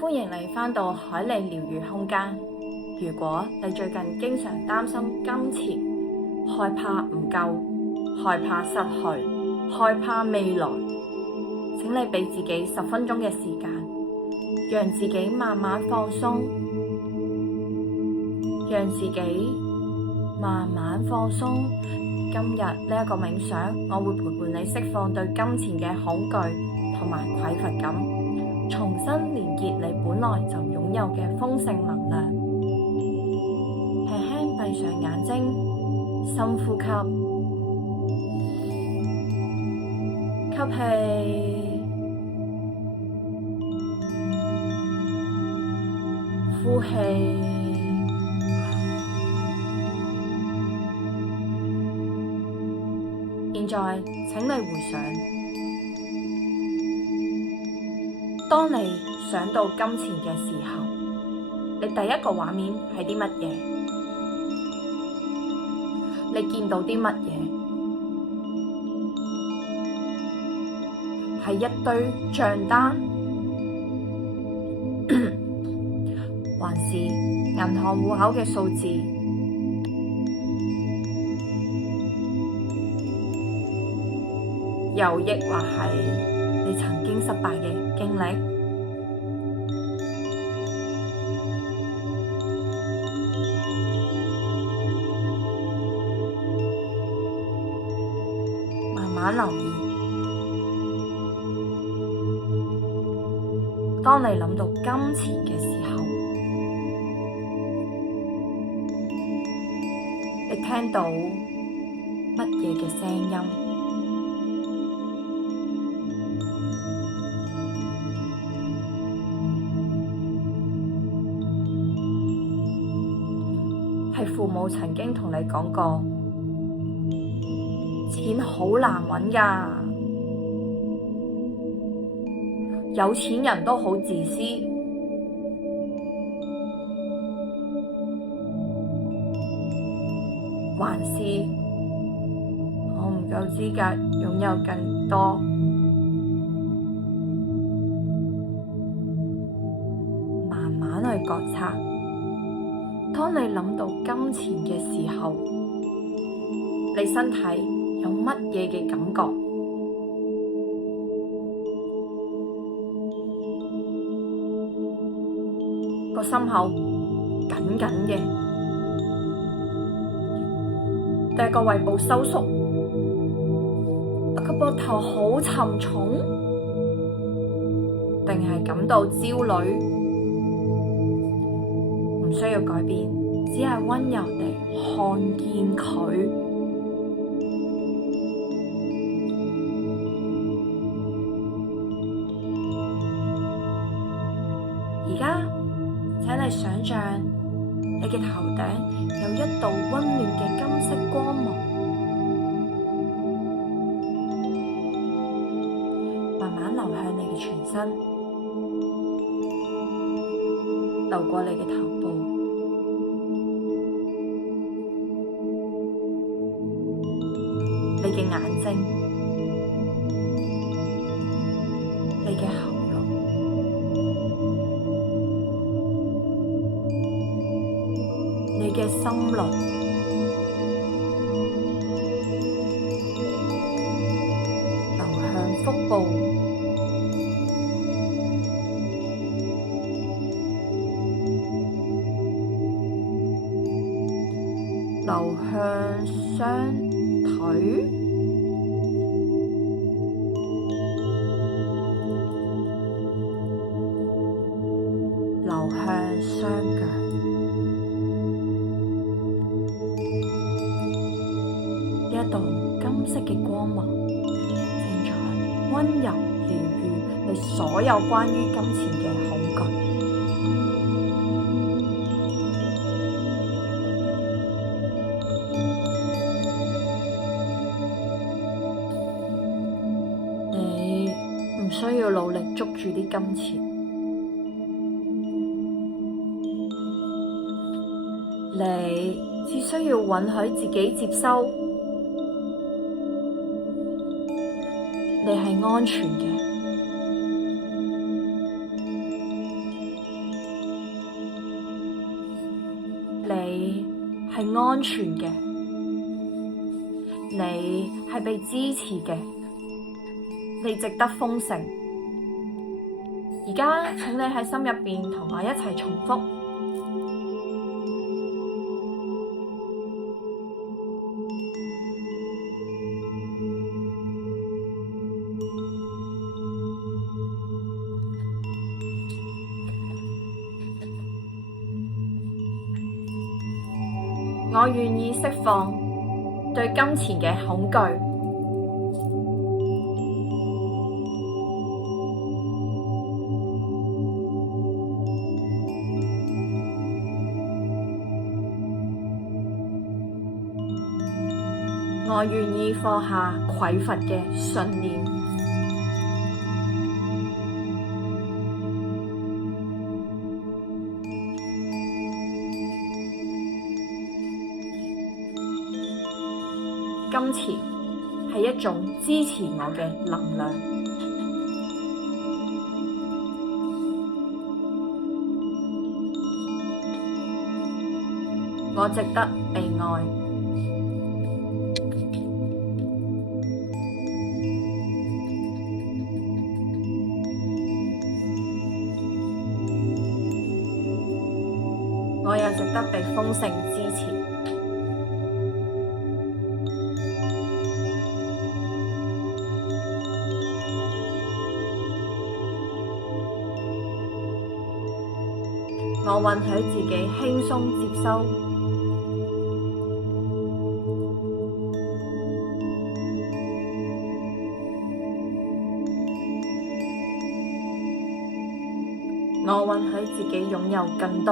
歡迎你返到海莉療癒空間。如果你最近經常擔心金錢，害怕唔夠，害怕失去，害怕未來，請你俾自己10分鐘嘅時間，讓自己慢慢放鬆，讓自己慢慢放鬆。今日呢一個冥想，我會陪伴你釋放對金錢嘅恐懼同埋匱乏感，重新連結你本來就擁有嘅豐盛能量。輕輕閉上眼睛，深呼吸，吸氣，呼氣。現在請你回想，當你想到金錢嘅時候，你第一個畫面係啲乜嘢？你見到啲乜嘢？係一堆賬單，還是銀行戶口嘅數字？又抑或係你曾經失敗嘅經歷？慢慢留意，當你諗到金錢嘅時候，你聽到乜嘢嘅聲音？係父母曾經同你講過，錢好難揾㗎，有錢人都好自私，還是我唔夠資格擁有更多？慢慢去覺察。當你諗到金錢嘅時候，你身體有乜嘢嘅感覺？個心口緊緊嘅，定係個胃部收縮？個膊頭好沉重，定係感到焦慮？唔需要改變，只係溫柔地看見佢。而家，請你想象你嘅頭頂有一道溫暖嘅金色光芒，慢慢流向你嘅全身，流過你嘅頭部，你嘅眼睛，你嘅喉嚨，你嘅心輪，流向腹部，流向雙腿，流向雙腳。呢一道金色嘅光芒正在溫柔療癒你所有關於金錢嘅恐懼。唔需要努力捉住啲金錢，你只需要允許自己接收，你係安全嘅，係安全嘅，你係被支持嘅，你值得豐盛。而家請你喺心入邊同我一齊重複：我願意釋放對金錢嘅恐懼。我願意放下匱乏嘅信念。金錢係一種支持我嘅能量。我值得被愛。我又值得被豐盛支持。我允許自己輕鬆接收。我允許自己擁有更多。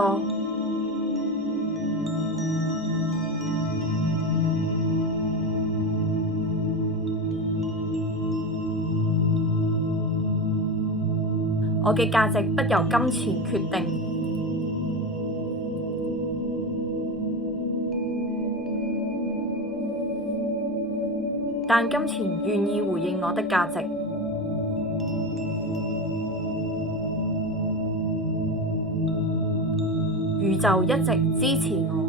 我嘅價值不由金錢決定。但金錢願意回應我的價值。宇宙一直支持我。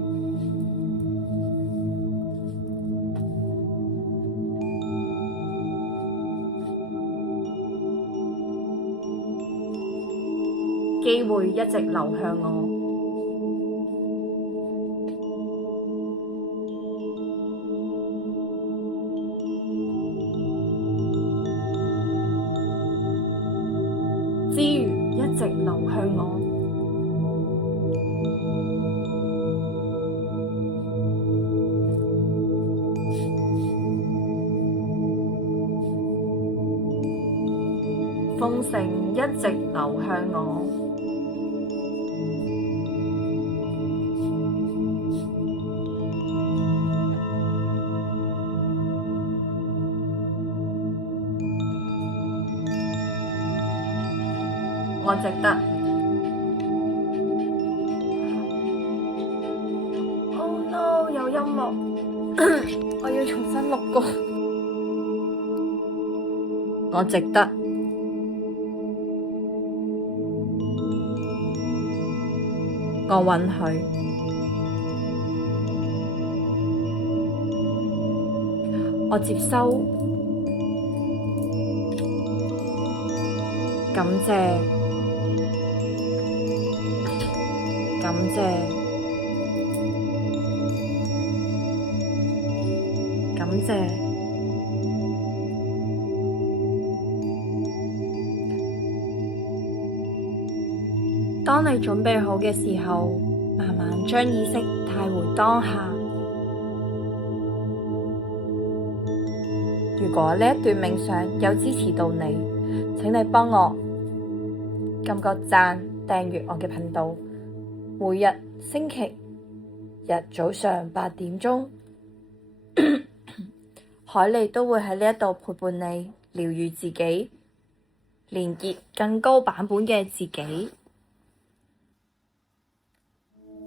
機會一直流向我。資源一直流向我。豐盛一直流向我。我值得。Oh no！ 有音樂，我要重新錄過。我值得。我允許。我接收。感謝。感謝，感謝。當你準備好嘅時候，慢慢將意識帶回當下。如果呢一段冥想有支持到你，請你幫我撳個讚，訂閱我嘅頻道。每日星期日早上8點，海莉都會喺呢一度陪伴你，療癒自己，連結更高版本嘅自己。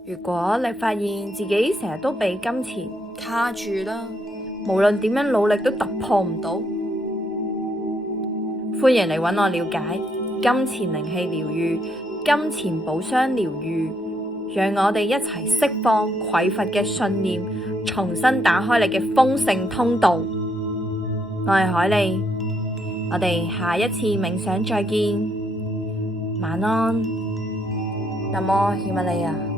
如果你發現自己成日都被金錢卡住啦，無論點樣努力都突破唔到，歡迎嚟揾我了解金錢靈氣療癒、金錢寶箱療癒、讓我哋一齊釋放匱乏嘅信念，重新打開你嘅豐盛通道。我係海莉，我哋下一次冥想再見，晚安。南無喜馬拉雅。